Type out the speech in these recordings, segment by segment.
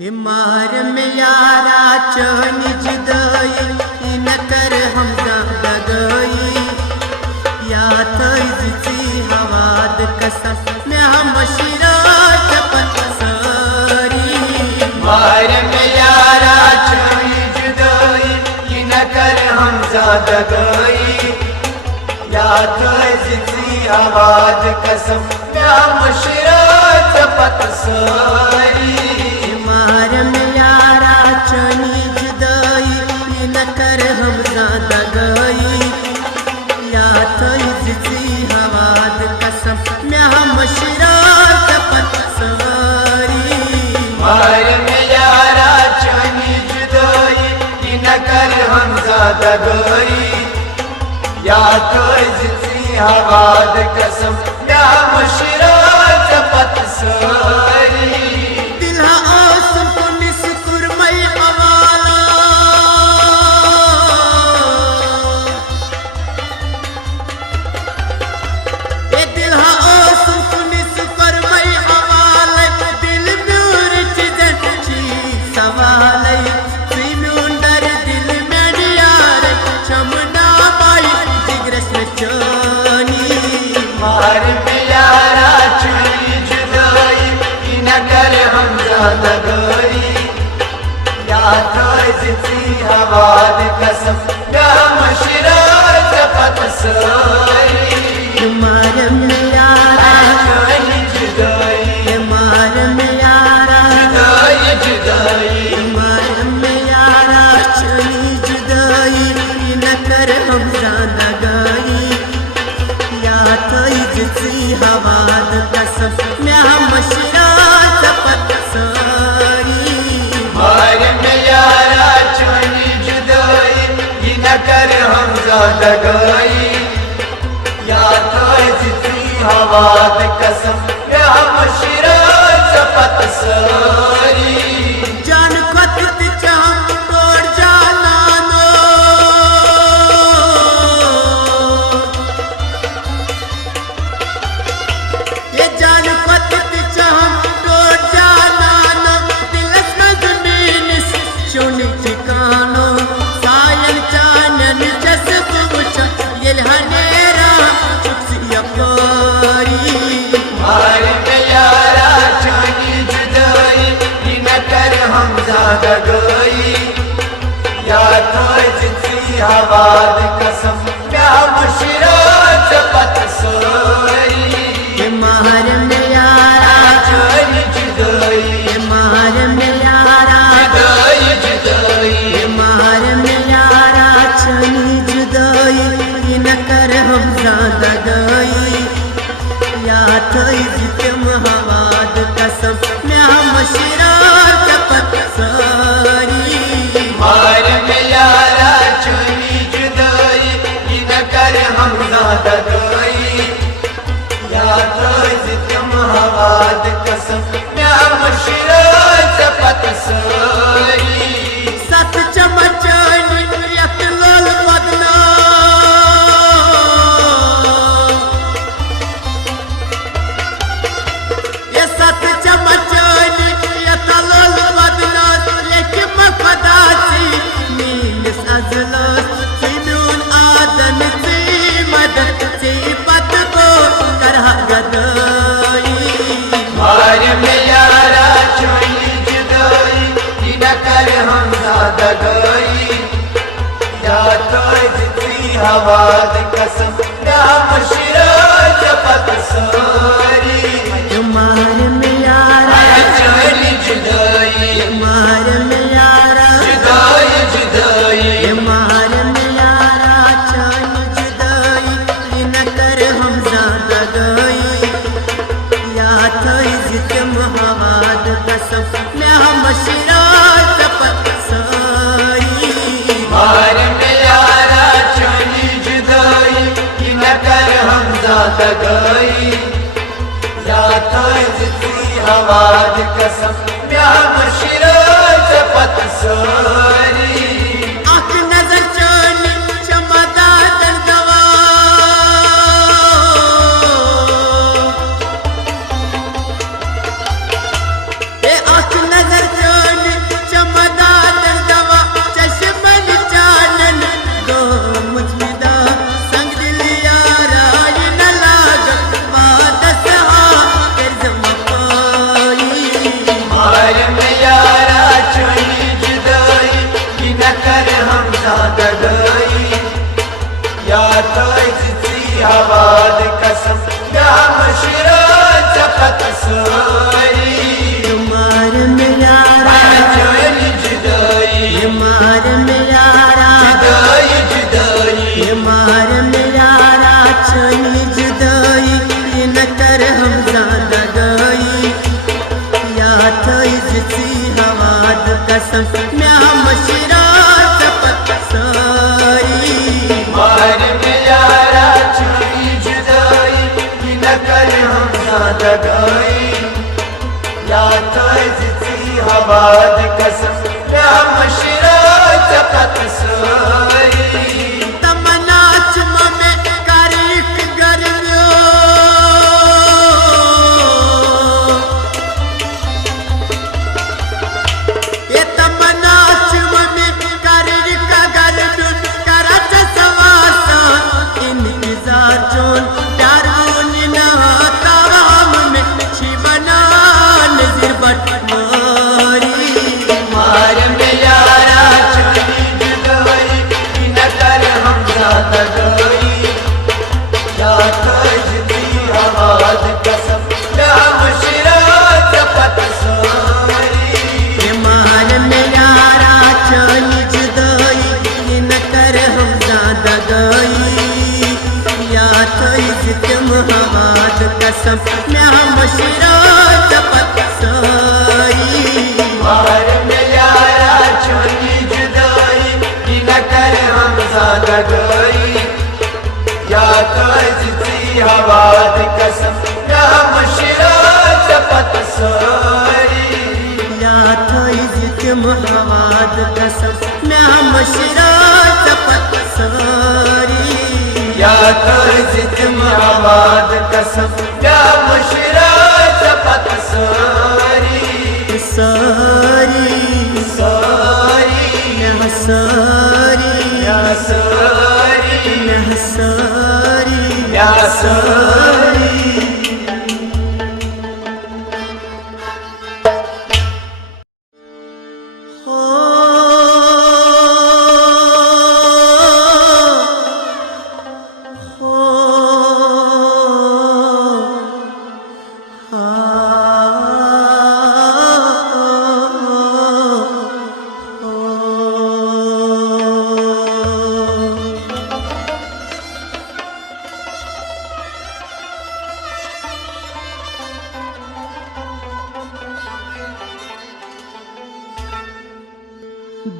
हिमार में यारा चोनी जुदाई इन कर हम दगई या तजी हवाद कसम में हम शिरात पतसरी हिमार में यारा चोनी जुदाई इन कर हम दगई या तजी हवाद कसम में हम शिरात पतसरी दगई या तुझी हवाद कसम या मुशरात पतसरी दिल्हा आसम को निस्कुर मई हवाला ए दिल्हा आसम को निस्कुर मई हवाला दिल म्यूर चिजची सवाल दगई या तुझी हवाद कसम या मुशरात पतसरी हिमार में यारा चोनी जुदाई हिमार में यारा जुदाई जुदाई हिमार में यारा चोनी जुदाई न कर हम दगई या तुझी हवाद कसम में हम शिरात पतसरी कर हम दगई या तुझी हवाद कसम या मुशरात पतसरी जान खत चाम तोड़ जाना नो ये जान खत चाम तोड़ जाना नो दिलस में जमीन चुनी ठिकानो दगई या तुझी हवाद कसम या मुशरात पतसरी हिमार में यारा चोनी जुदाई हिमार में यारा जुदाई जुदाई हिमार में यारा चोनी जुदाई न कर हम दगई या तुझी हवाद कसम में हम शिरात पतसरी हिमार में यारा चोनी जुदाई न कर हम दगई या तुझी हवाद कसम या मुशरात पतसरी सत चमचनी यत लाल बदना ये सत चमचनी यत लाल बदना लेके मफदासी नील सजलो सिनून आदन से मदद से पत को करहा गदई हिमार में यारा चोनी जुदाई न कर हम दगई या तुझी हवाद कसम या मुशरात पतसरी हिमार में यारा चोनी जुदाई हिमार में यारा जुदाई जुदाई हिमार में यारा चोनी जुदाई न कर हम दगई या तुझी हवाद कसम में हम शिरात पतसरी हिमार में यारा चोनी जुदाई न कर हम दगई या तुझी हवाद कसम या मुशरात पतसरी आँख नजर चोनी चमदा दवा ए आँख नजर चोनी कसम म्या मशिरा जपत सारी मार में यारा छुई जुदाई कि न कर हम ज्यादा गई या तो जितनी हवाद कसम म्या मशिरा जपत सारी तमन्ना चुमा में कारिक गर्मियो ये तमन्ना चुमा में कारिक गर्मियो करत सवासा इंतजार जोन प्यार न ताम में शिवना नजर बटमारी मार में यारा छुई जुदाई कि न कर हम ज्यादा गई या तो जितनी हवाद कसम म्या मशिरा जपत सारी ये मार में यारा चली जुदाई न कर हम ज्यादा गई या तो इज्जत मुहम्मद कसम म्या मशिरा जपत सारी मार में यारा छुई जुदाई कि न कर हम ज्यादा गई या तो जितनी हवाद कसम म्या मशिरा जपत सारी या तो इज्जत मुहम्मद कसम म्या मशिरा जपत सारी या तो जितनी हवाद कसम म्या मशिरा जपत सारी सारी सारी म्या सारी या सारी म्या सारी या सारी हो हो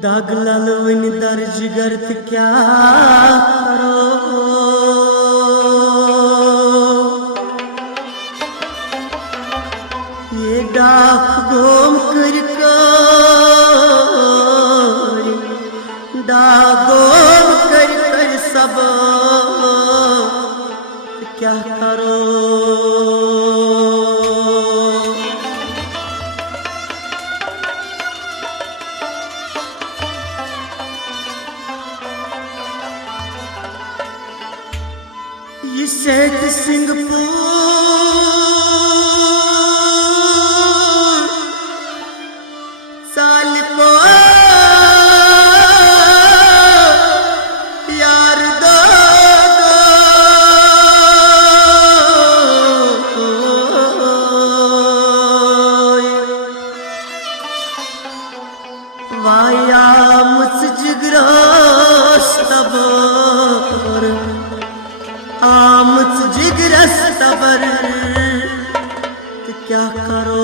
दाग लालविन दर्ज गर्त क्या करो ये डाक गोम कर डागोम कर सब क्या करो ये सेठ सिंहपुर सालपो यार दो वाया मुझ जिगरास तबर आमुच जिगरस तबर तो क्या करो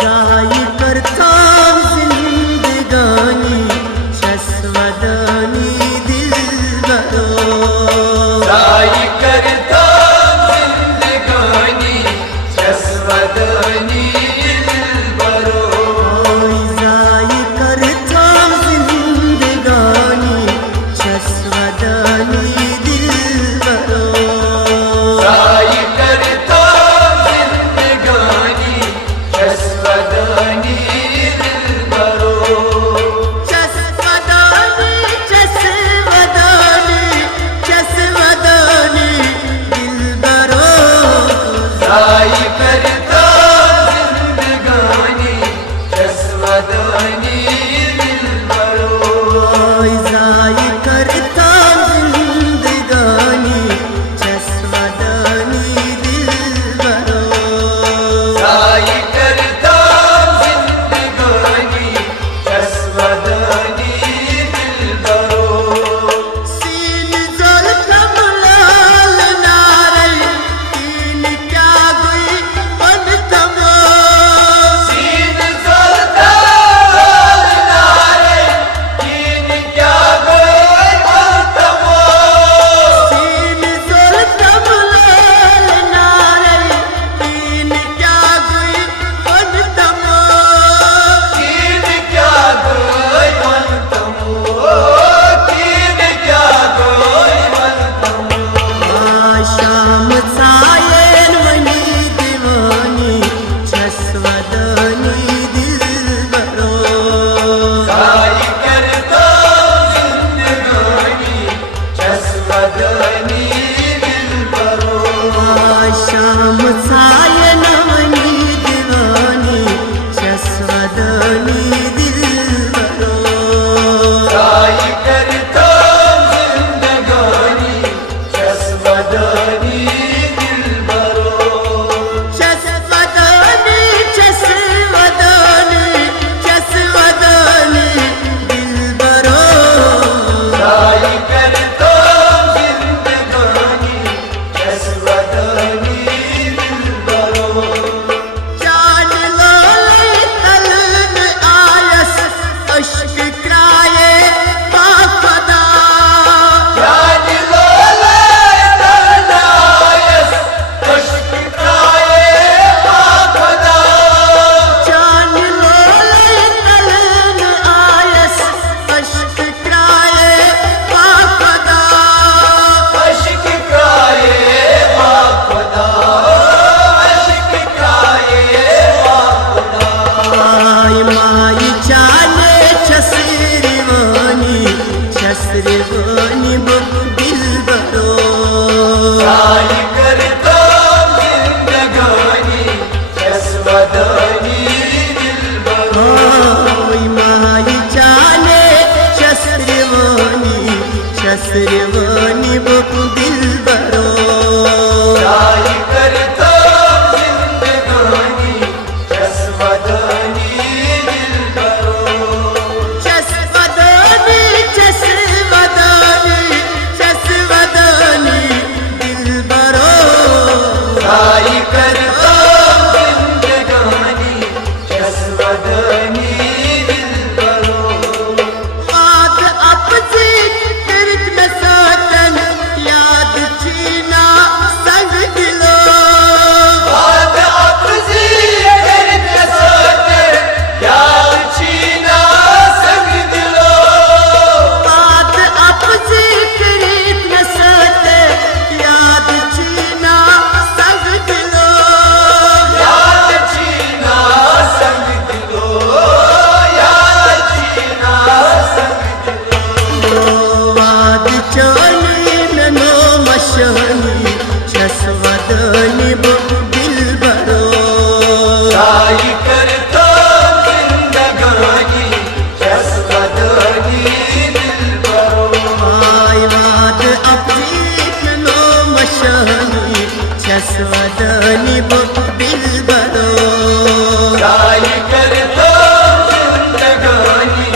जाई करता जिंदगानी शस्वदानी दिल बरो साई करता जिंदगानी शस्वदानी दिलबरो जाई करता जिंदगानी शस्वदानी दिल बरो साई करता जिंदगानी शस्वदानी दिलबरो चस्वदानी चस्वदानी चस्वदानी दिल बरो साई करता जिंदगानी शस्वदानी दिलबरो जाई करता जिंदगानी चस्वदानी दिल बरो साई करता जिंदगानी शस्वदानी शस्त्रवानी वो दिलबरो साई करता जिंदगानी जसवदानी दिलबरो ओय माई जाने शस्त्रवानी वो दिलबरो साई करता जिंदगानी जसवदानी दिलबरो शस्त्रवानी दिलबरो साई करता जिंदगानी जसवदानी दिलबरो याद अपनी किरत में सातन याद चीना संग दिलो बात आपसी करत साथे याद छीना संग दिलो बात अपनी किरत में सातन याद चीना संग दिलो याद छीना संग दिलो याद छीना संग दिलो वाद चोली नो मशानी शस्त्रवानी वो दिलबरो साई करता जिंदगानी जसवदानी दिलबरो आय वाद अपनी नो मशानी शस्त्रवानी वो दिलबरो साई करता जिंदगानी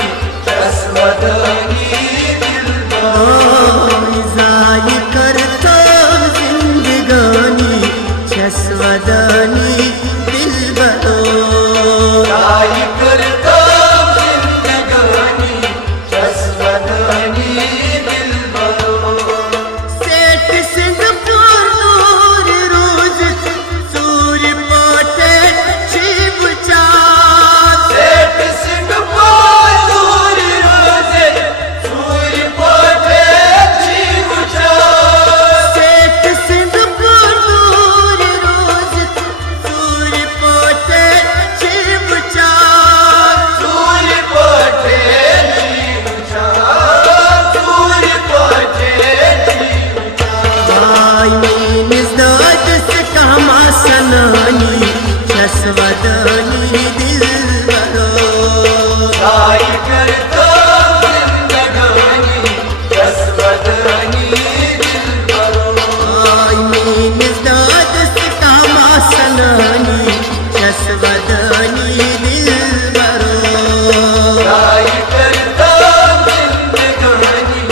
जसवदानी दिलबरो जाई करता जिंदगानी शस्त्रवानी दिलबरो साई करता जिंदगानी जसवदानी दिलबरो सेठ सिंहपुर दूर रोज सूर्य पोटे शिव चाँद सेठ सिंहपुर दूर रोजे सूर्य पोटे जीव चाँद सेठ सिंहपुर दूर रोज सूर्य पोटे शिव चाँद सूर्य पोटे जीव चाँद सूर्य पोटे जीव चाँद भाई मीनस दाद से कामा सनानी शस्त्रवानी दिलबरो साई करता जिंदगानी जसवदानी दिलबरो भाई मीनस दाद से कामा सनानी शस्त्रवानी दिलबरो साई करता जिंदगानी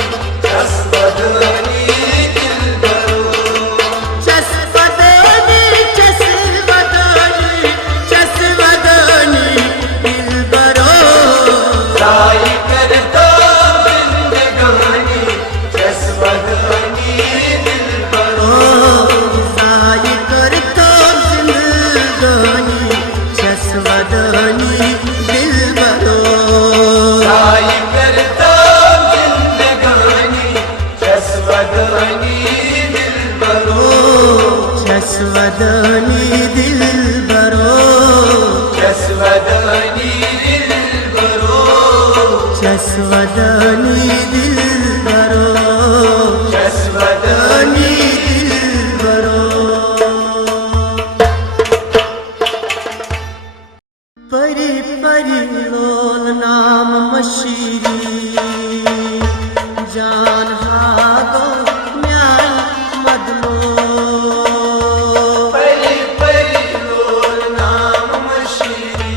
जसवदानी दिलबरो शस्त्रवानी दिलबरो साई करता जिंदगानी जसवदानी दिलबरो साई करता जिंदगानी शस्त्रवानी दिलबरो साई करता जिंदगानी जसवदानी दिलबरो शस्त्रवानी दिलबरो जसवदानी दिलबरो शस्त्रवानी दिलबरो जसवदानी दिलबरो परी परी लोल नाम मशीरी जान हागो म्यान मदलो परी परी लोल नाम मशीरी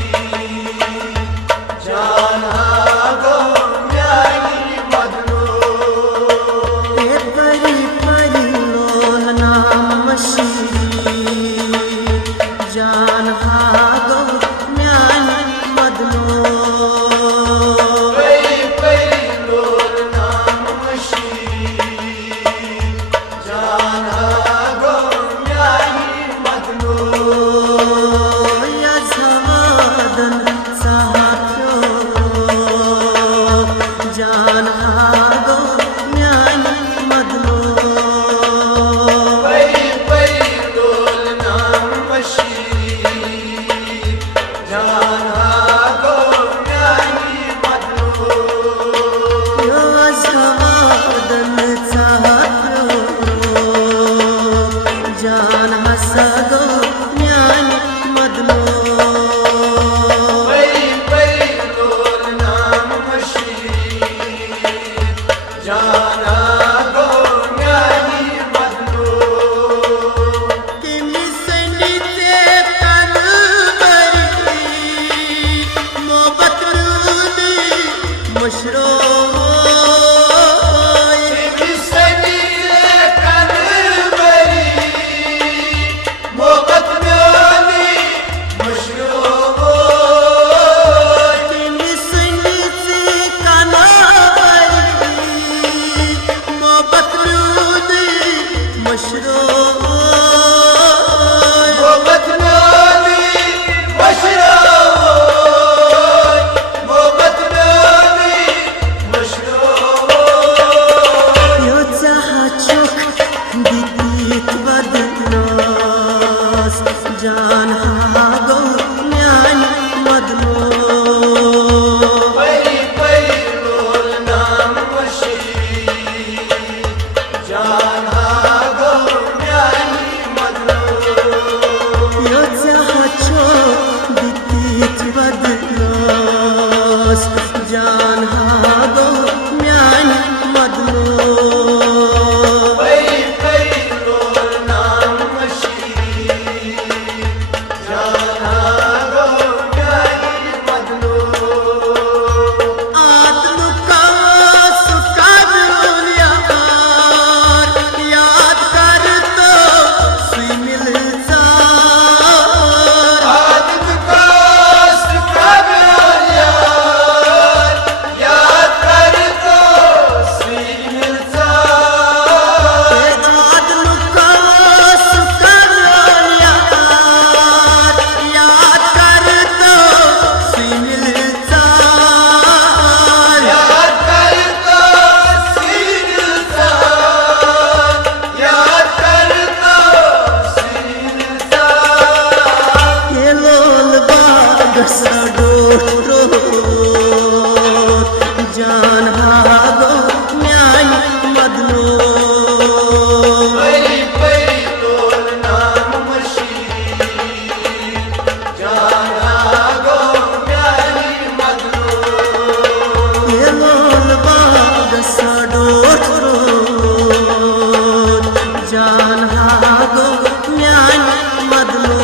जान हागो म्यानी मदलो परी परी लोल नाम मशीरी जान हागो म्यान मदलो परी जान हागो म्यान मदनो परी परी लोर नाम मशीरी जाना गो म्यानी मदनो आत्म का सुकाद याद कर तो सुई मिल जा आदम का सुखा याद कर तो श्री मिलता आत्म का सुकाद याद कर तो सुई मिल जा याद कर तो श्री मिलता याद कर तो श्री मिलता ये लोल बाग सडो जान हागो न्याय मदनो परी परी लोर नाम मशीरी जाना गो म्यानी मदनो ये लोल बाग सडो जान हागो न्याय मदनो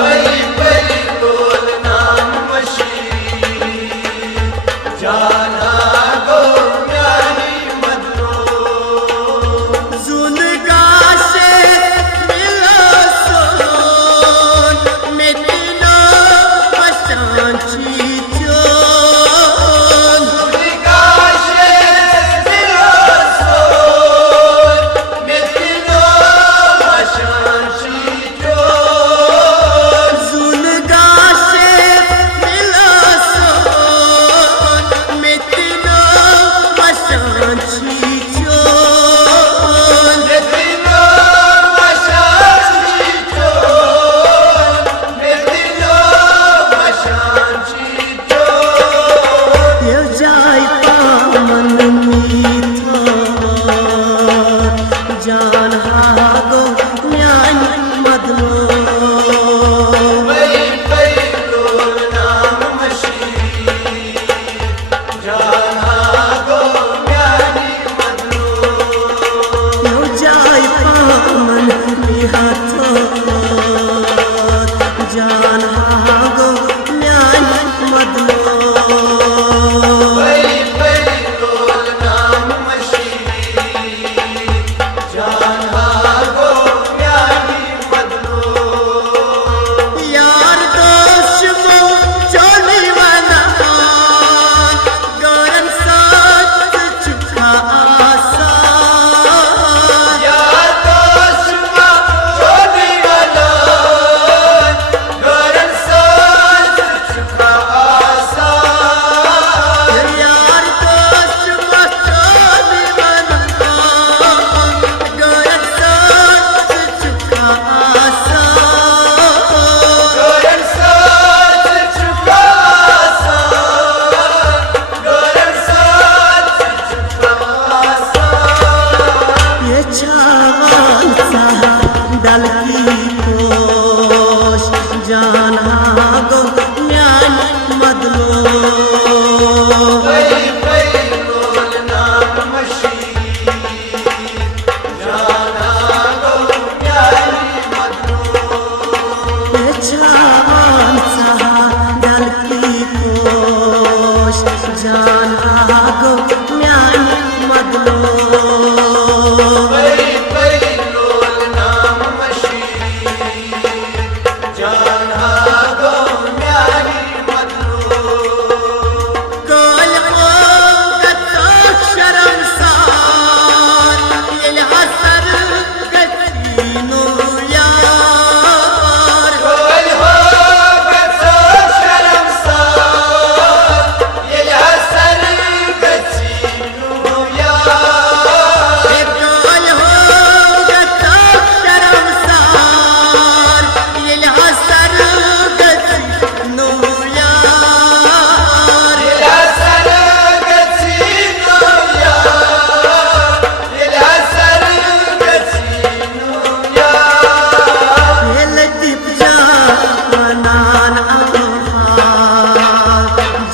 परी परी लोर नाम मशीरी जाना गो म्यानी मदनो जुन गाशे मिलो सोन मेटिनो पशांची चोन विकाशे विलासोन मिथिनो मशांशी जोन जुन गाशे मिलो सोन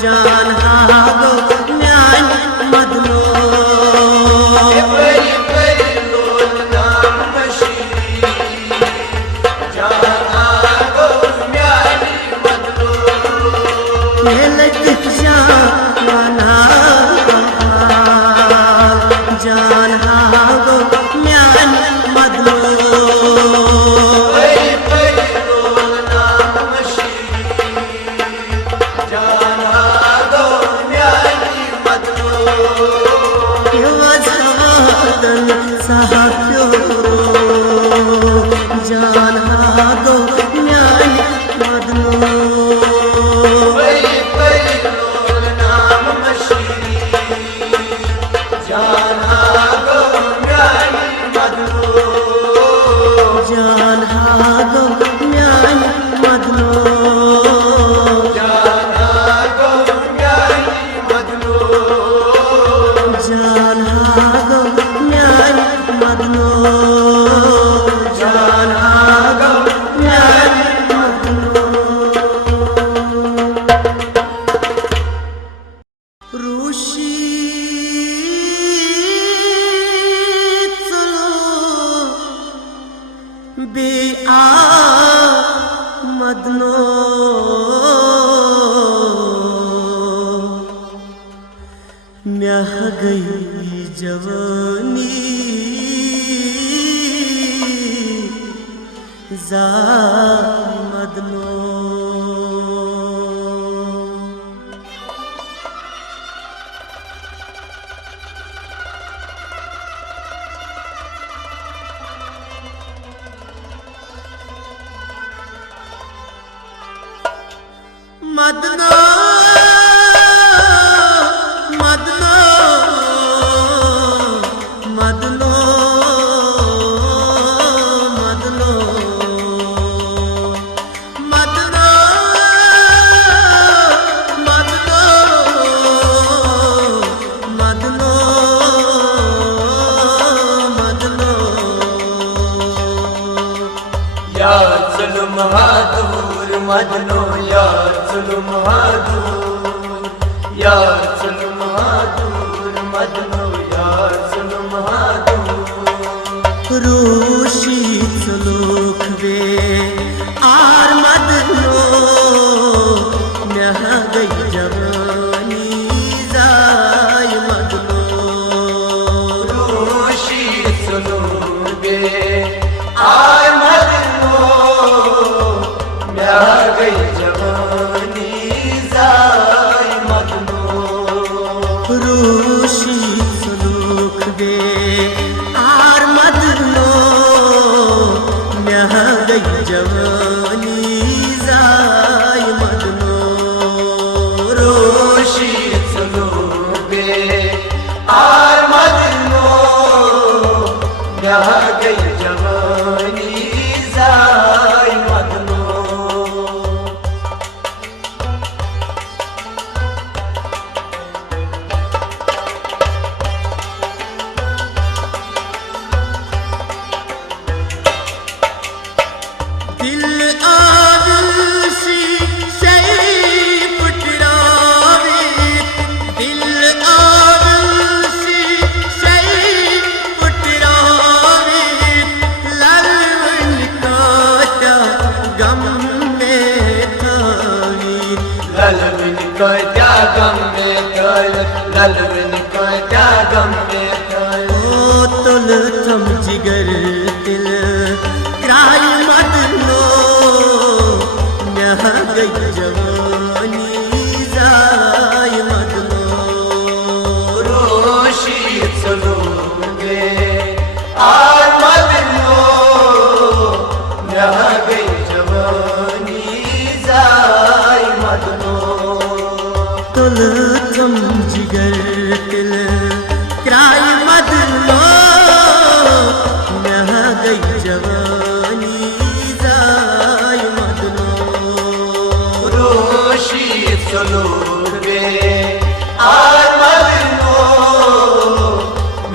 जान हागो म्यान मदनो बड़ी बड़ी लोल नाम मशीरी जाना गो म्यानी मदनो लतिफ जाना जान हागो म्यान मदनो बड़ी बड़ी लोल नाम मशीरी जाना गो म्यानी मदनो वजादन साहब्यो जान हागो म्यान मदनो बड़ी बड़ी लोल नाम मशीरी जाना गो म्यानी मदनो जान हागो म्यान मदनो जाना गो म्यानी मदनो जान हागो म्यान मदनो जान हागो म्यान मदनो रूशी चलो बे आ मदनो म्याह गई जवानी जा मदनो मदनो मदनो मदनो मदनो मदनो मदनो मदनो मदनो यार जुल्म बहादुर मदनो यार जुल्म बहादुर यार जुल्म बहादुर मदनो यार जुल्म बहादुर रूशी सलूख वे आर मदनो म्याह गई जवानी जाय मदनो रोशी सुनोगे आय मदनो म्याह गई जवानी जाय मदनो रूशी सलूख वे आर मदनो म्याह गई जवानी जाय मदनो रोशी सुनोगे आय मदनो म्याह गई जवानी जाय मदनो दिल आविशी शई पुटरावे दिल आविशी शई पुटरावे ललवन काटा गम में खावी ललविन को त्यागम में कल ललविन को त्यागम में कल ओ तुल थम जिगर दिल क्राय मदनो म्याह गई जवानी जाय मदनो रोशी सुनोगे आय मदनो म्याह गई जवानी जाय मदनो तुल थम जिगर दिल क्राय मदनो म्याह गई जवानी जाय मदनो रोशी सुनोगे आय मदनो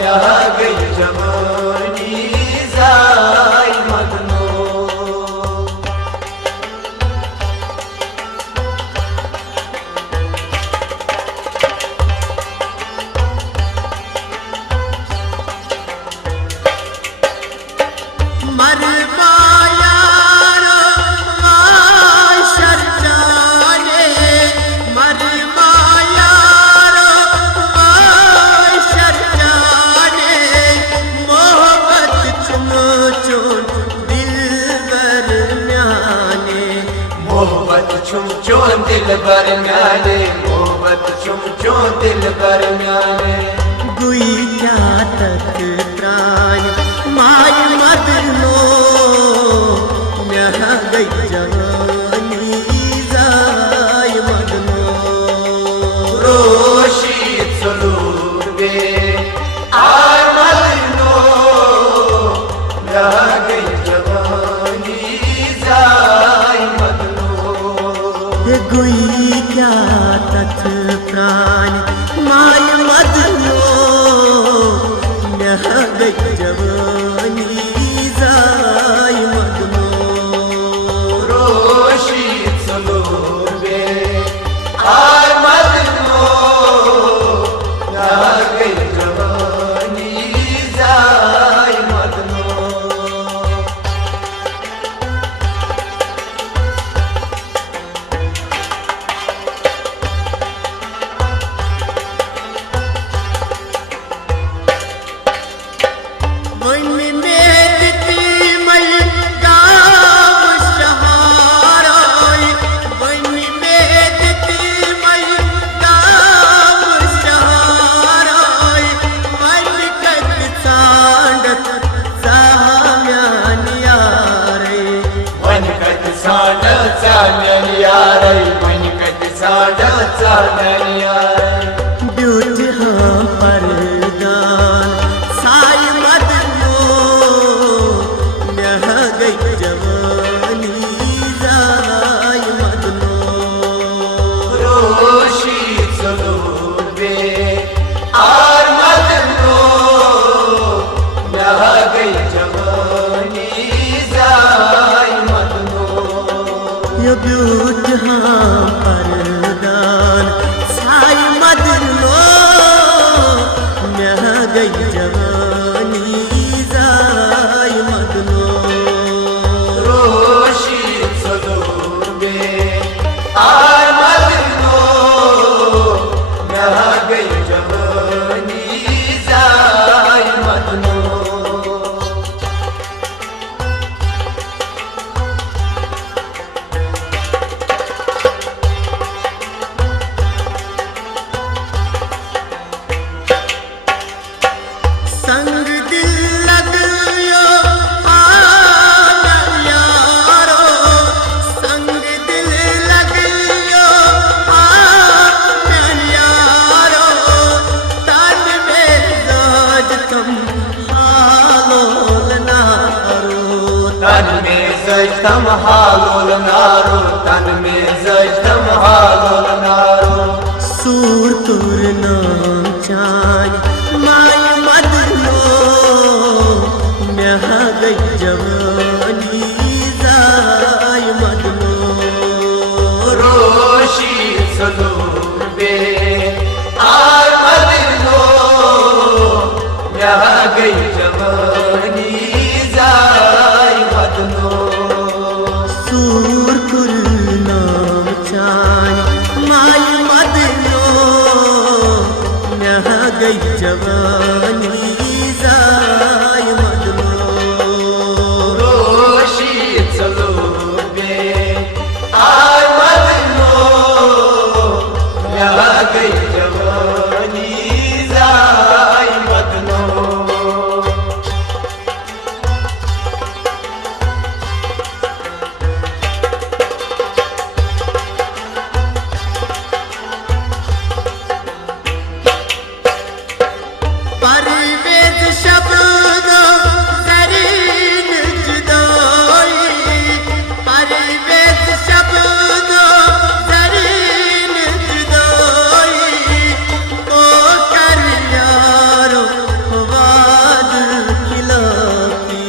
म्याह गई जवानी जाय मदनो बर म्याने मोहब्बत चुमचो दिल बर म्याने गुई क्या तक प्राण माय मदनो यहाँ गई जवानी जाय मदनो रोशी सलूर बे आय मदनो यहाँ गई जवानी जाय मदनो गुई क्या तक प्राण माय मदनो यहाँ गई जवानी जाय मदनो रोशी सलूर बे आय मदनो यहाँ गई जवानी जाय मदनो ब्यूट हाँ परदान साय मदनो यहाँ गई जवानी जाय मदनो रोशी सलूर बे आय मदनो यहाँ गई जवानी जाय मदनो ये ब्यूट हाँ परदान साय मदनो यहाँ गई जवानी जाय मदनो रोशी सलूर बे आय मदनो यहाँ गई जवानी जाय मदनो संग दिल लगयो आन यारो संग दिल लगयो आन यारो तन में जाज तुम हालोल नारो तन में सजतम हालोल नारो तन में सजतम हालोल नारो सूर तुर नाम चान माय मदनो यहाँ गई जवानी जाय मदनो रोशी सलूर बे आय मदनो यहाँ गई जवानी जाय मदनो सूर कुल नाम चान माय मदनो यहाँ गई जवानी जाय मदनो रोशी सलूर बे आय मदनो यहाँ गई जवानी जाय मदनो परवेज शब्द जरीन जुदाई परवेज शब्द जरीन जुदाई तो कर यारो वाद खिलाफी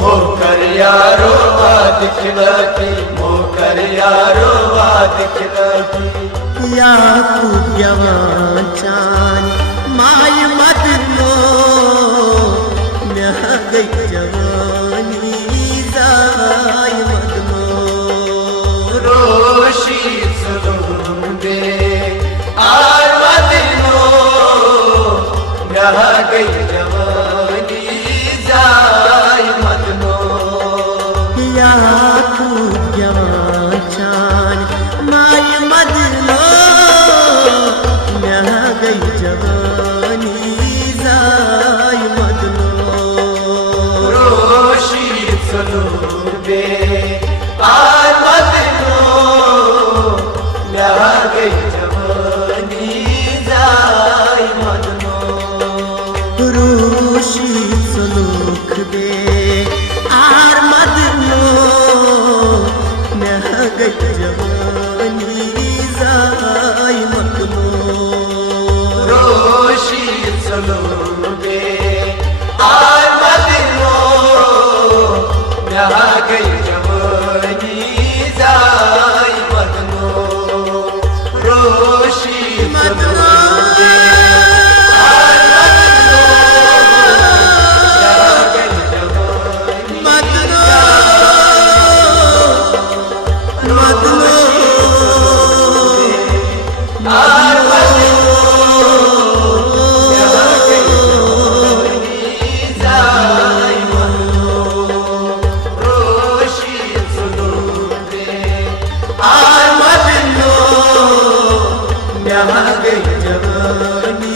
मोकर यारो वाद खिलाफी मोकर यारो वाद खिलाफी याकूब जवान चान माय मदनो यहाँ गई जवानी जाय मदनो रोशी सलूर बे आय मदनो यहाँ गई जवानी जाय मदनो याकूब जवान चान माय मदनो सुलूबे आय मदनो यहाँ गई जवानी जाय मदनो रोशी सुलूबे आय मदनो यहाँ गई जवानी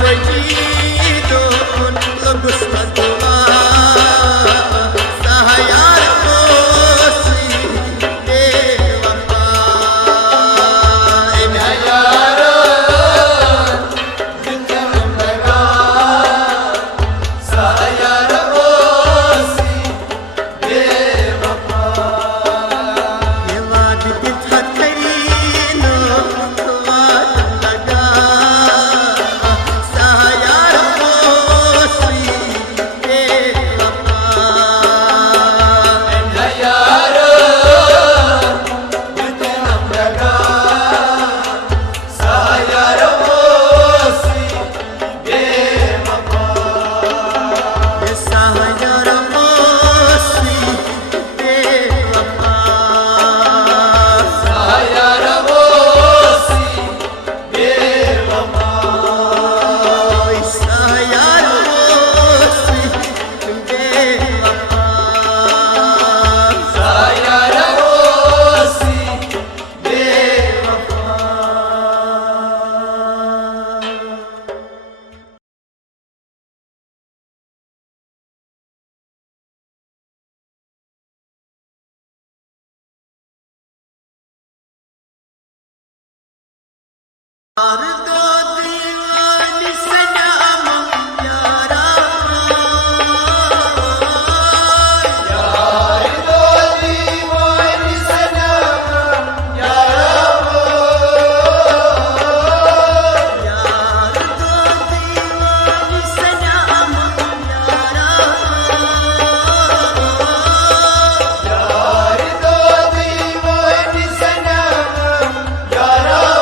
मजीदो तो गुस्सा सहायार कोसी बेवफा यारो जितम लगा सायार ओसी बेवफा ये वाद था करीनो वाद लगा सहायार कोसी बेवफा यारो जितम लगा सायार ओसी बेवफा ये सहायार कोसी बेवफा सायार ओसी बेवफा सहायार कोसी बेवफा सायार ओसी बेवफा और दो दीवानी सजाम यारा यार दो दीवानी सनम यारो यार दो दीवानी सजाम यारा यार दो दीवानी सनम यारो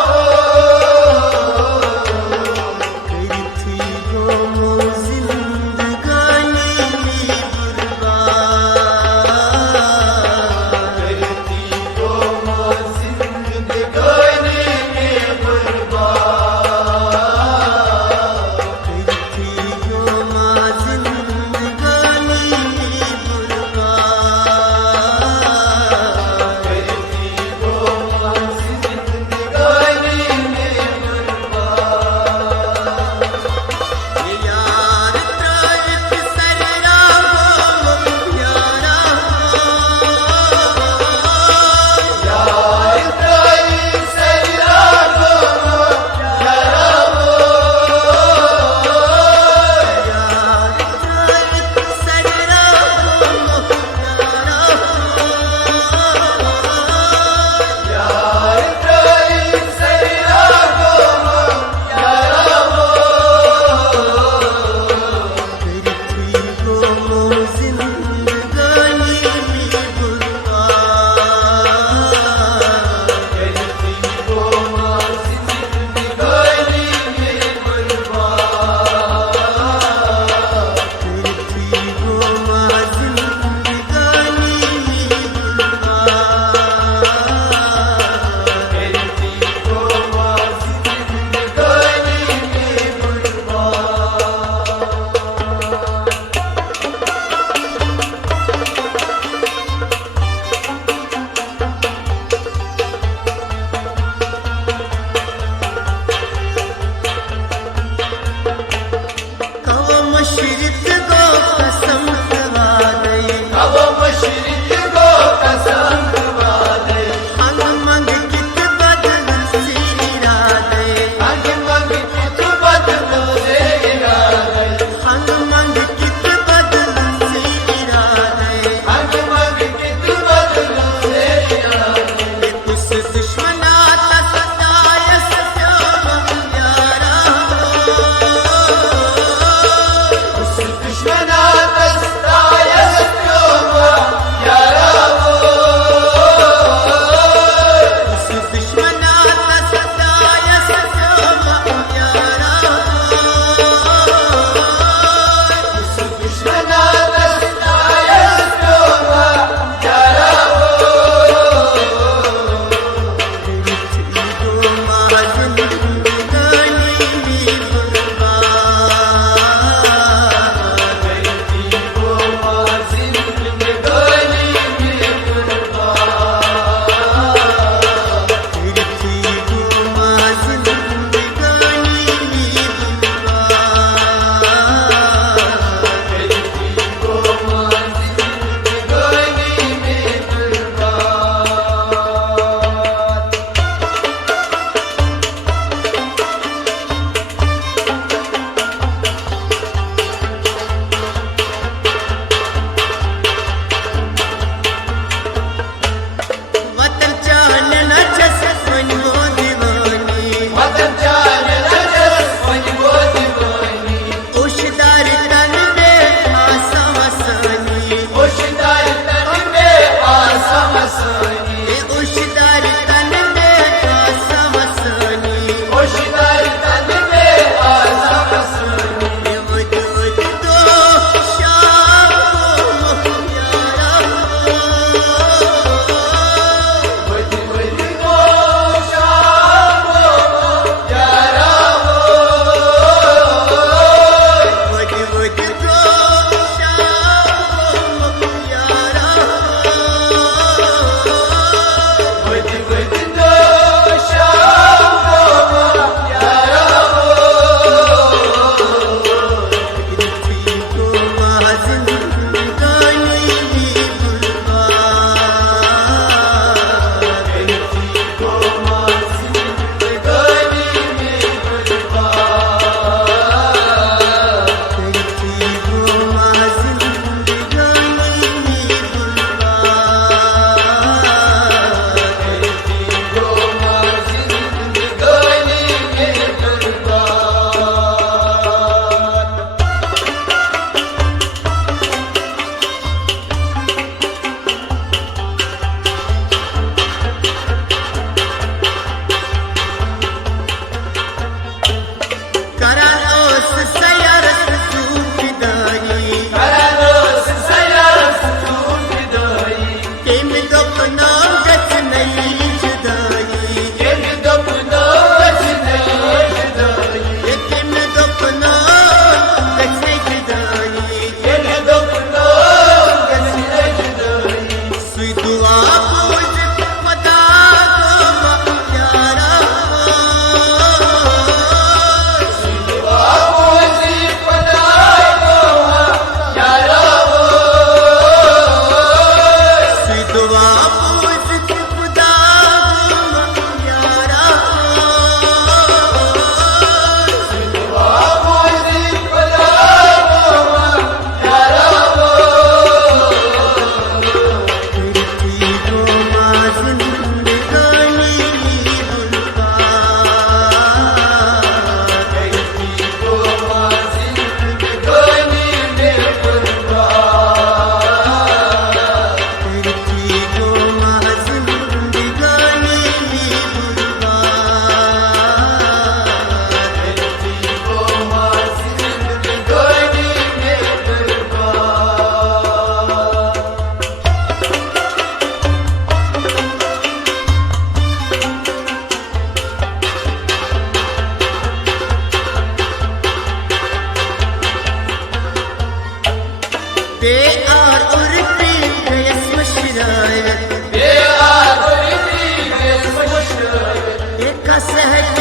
बे और उर्फी गैस मुशरायत ये आदमी की बेस मुश्किल एक सहज